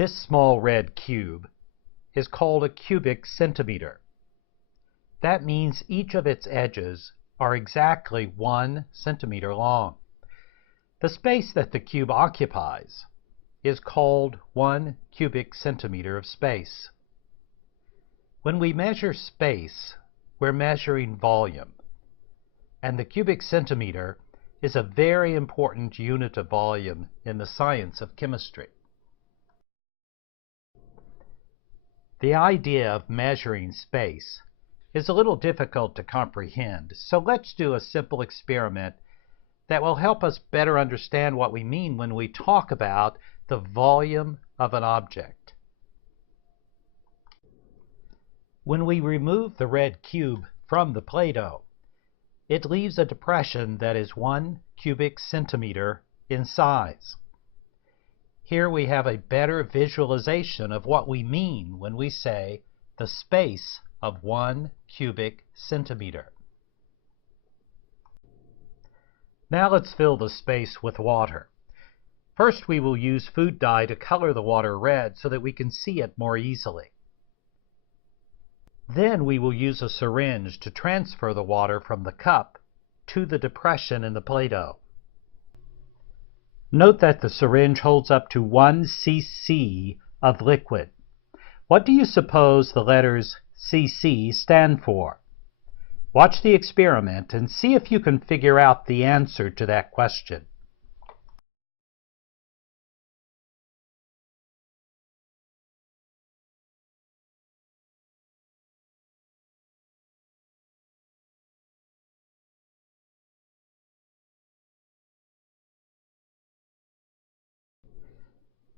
This small red cube is called a cubic centimeter. That means each of its edges are exactly 1 centimeter long. The space that the cube occupies is called 1 cubic centimeter of space. When we measure space, we're measuring volume, and the cubic centimeter is a very important unit of volume in the science of chemistry. The idea of measuring space is a little difficult to comprehend, so let's do a simple experiment that will help us better understand what we mean when we talk about the volume of an object. When we remove the red cube from the Play-Doh, it leaves a depression that is 1 cubic centimeter in size. Here we have a better visualization of what we mean when we say the space of 1 cubic centimeter. Now let's fill the space with water. First, we will use food dye to color the water red so that we can see it more easily. Then we will use a syringe to transfer the water from the cup to the depression in the Play-Doh. Note that the syringe holds up to 1 cc of liquid. What do you suppose the letters cc stand for? Watch the experiment and see if you can figure out the answer to that question.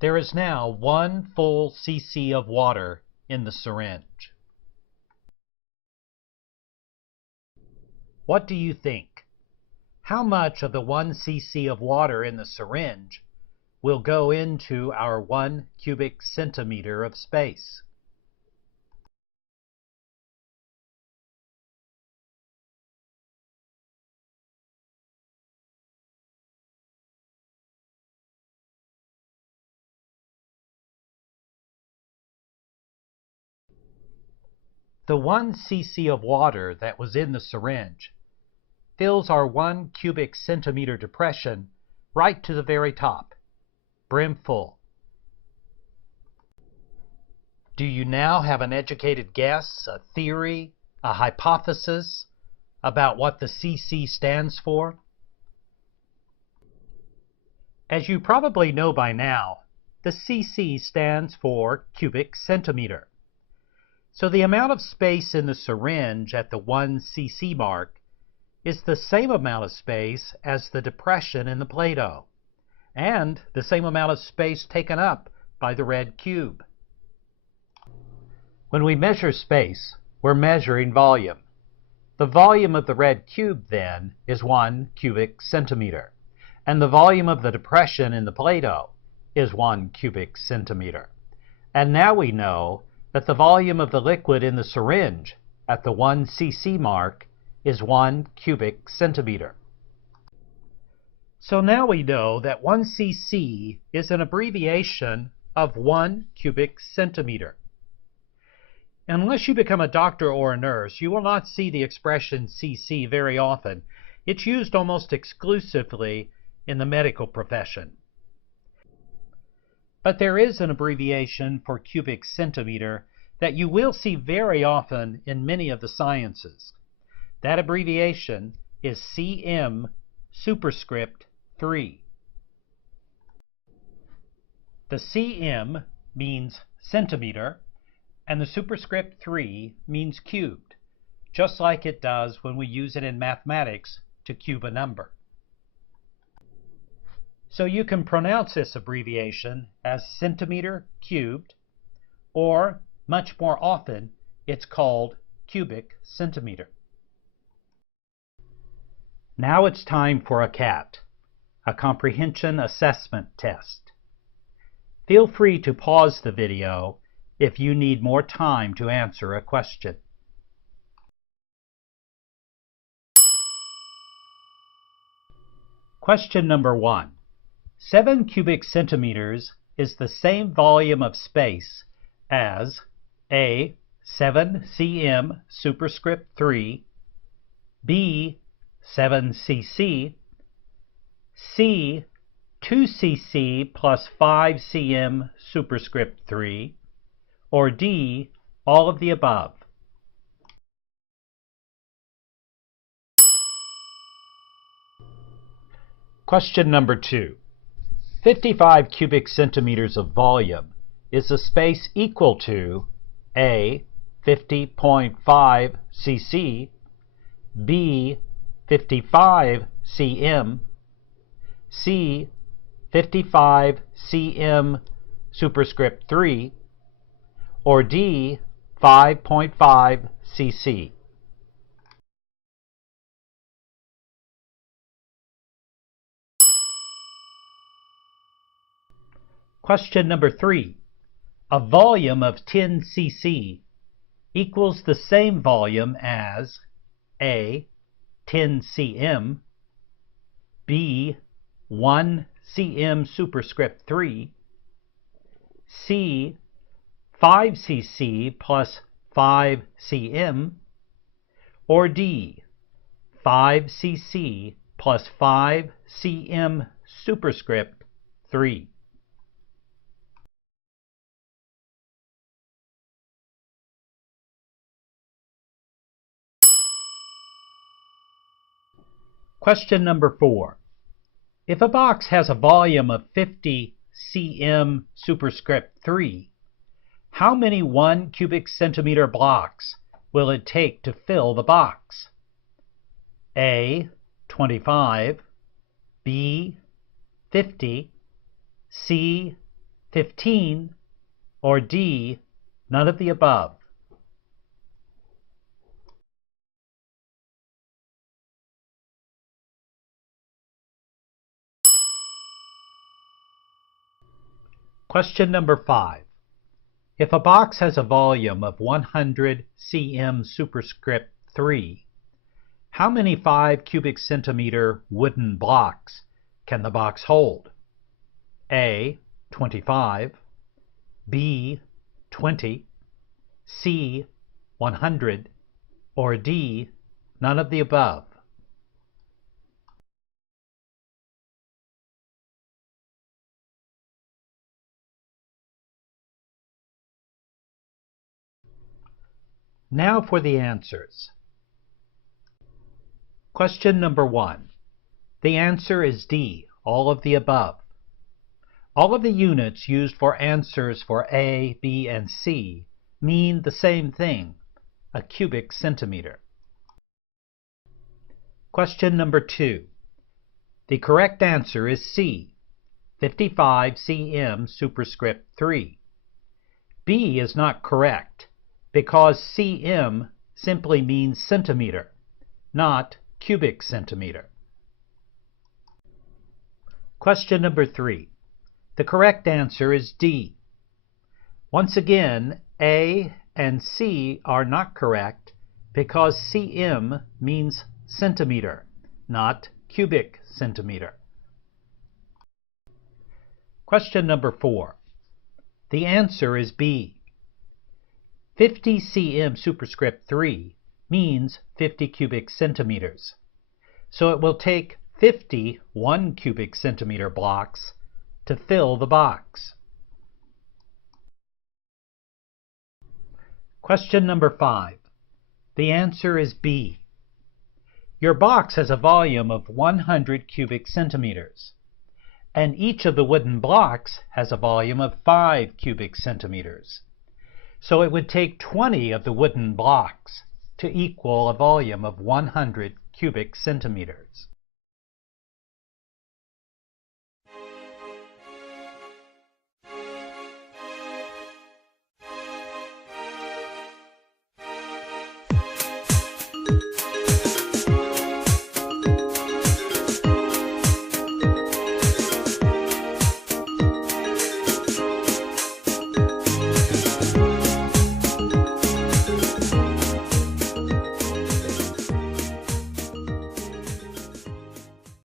There is now 1 full cc of water in the syringe. What do you think? How much of the 1 cc of water in the syringe will go into our 1 cubic centimeter of space? The 1 cc of water that was in the syringe fills our 1 cubic centimeter depression right to the very top, brim full. Do you now have an educated guess, a theory, a hypothesis about what the cc stands for? As you probably know by now, the cc stands for cubic centimeter. So the amount of space in the syringe at the 1 cc mark is the same amount of space as the depression in the Play-Doh, and the same amount of space taken up by the red cube. When we measure space, we're measuring volume. The volume of the red cube, then, is 1 cubic centimeter, and the volume of the depression in the Play-Doh is 1 cubic centimeter. And now we know that the volume of the liquid in the syringe at the 1 cc mark is 1 cubic centimeter. So now we know that 1 cc is an abbreviation of 1 cubic centimeter. Unless you become a doctor or a nurse, you will not see the expression cc very often. It's used almost exclusively in the medical profession. But there is an abbreviation for cubic centimeter that you will see very often in many of the sciences. That abbreviation is cm superscript 3. The cm means centimeter, and the superscript 3 means cubed, just like it does when we use it in mathematics to cube a number. So you can pronounce this abbreviation as centimeter cubed, or much more often, it's called cubic centimeter. Now it's time for a CAT, a comprehension assessment test. Feel free to pause the video if you need more time to answer a question. Question number 1. 7 cubic centimeters is the same volume of space as A. 7 cm superscript 3, B. 7 cc, C. 2 cc plus 5 cm superscript 3, or D. all of the above. Question number 2. 55 cubic centimeters of volume is a space equal to A. 50.5 cc, B. 55 cm, C. 55 cm superscript 3, or D. 5.5 cc. Question number 3. A volume of 10 cc equals the same volume as A. 10 cm, B. 1 cm superscript 3, C. 5 cc plus 5 cm, or D. 5 cc plus 5 cm superscript 3. Question number 4. If a box has a volume of 50 cm superscript 3, how many 1 cubic centimeter blocks will it take to fill the box? A. 25, B. 50, C. 15, or D. none of the above. Question number 5. If a box has a volume of 100 cm superscript 3, how many 5 cubic centimeter wooden blocks can the box hold? A. 25, B. 20, C. 100, or D. none of the above. Now for the answers. Question number 1. The answer is D, all of the above. All of the units used for answers for A, B, and C mean the same thing, a cubic centimeter. Question number 2. The correct answer is C, 55 cm superscript 3. B is not correct because cm simply means centimeter, not cubic centimeter. Question number 3. The correct answer is D. Once again, A and C are not correct because cm means centimeter, not cubic centimeter. Question number 4. The answer is B. 50 cm superscript 3 means 50 cubic centimeters. So it will take 50 1 cubic centimeter blocks to fill the box. Question number 5. The answer is B. Your box has a volume of 100 cubic centimeters, and each of the wooden blocks has a volume of 5 cubic centimeters. So it would take 20 of the wooden blocks to equal a volume of 100 cubic centimeters.